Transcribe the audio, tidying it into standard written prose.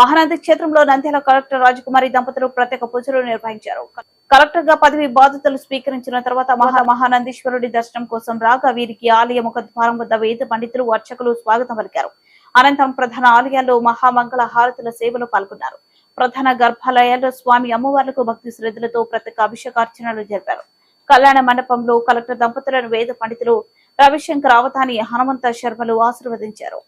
మహానంది క్షేత్రంలో నంద్యాల కలెక్టర్ రాజకుమారి దంపతులు ప్రత్యేక పూజలు నిర్వహించారు. కలెక్టర్ గా పదవి బాధ్యతలు స్వీకరించిన తర్వాత మహానందీశ్వరుడి దర్శనం కోసం రాగా వీరికి ఆలయ ముఖద్వారం వద్ద వేద పండితులు అర్చకులు స్వాగతం పలికారు. అనంతరం ప్రధాన ఆలయాల్లో మహామంగళ హారతుల సేవలో పాల్గొన్నారు. ప్రధాన గర్భాలయాల్లో స్వామి అమ్మవార్లకు భక్తి శ్రద్ధలతో ప్రత్యేక అభిషేకార్చనలు జరిపారు. కళ్యాణ మండపంలో కలెక్టర్ దంపతులను వేద పండితులు రవిశంకర్ అవధాని హనుమంత శర్మలు ఆశీర్వదించారు.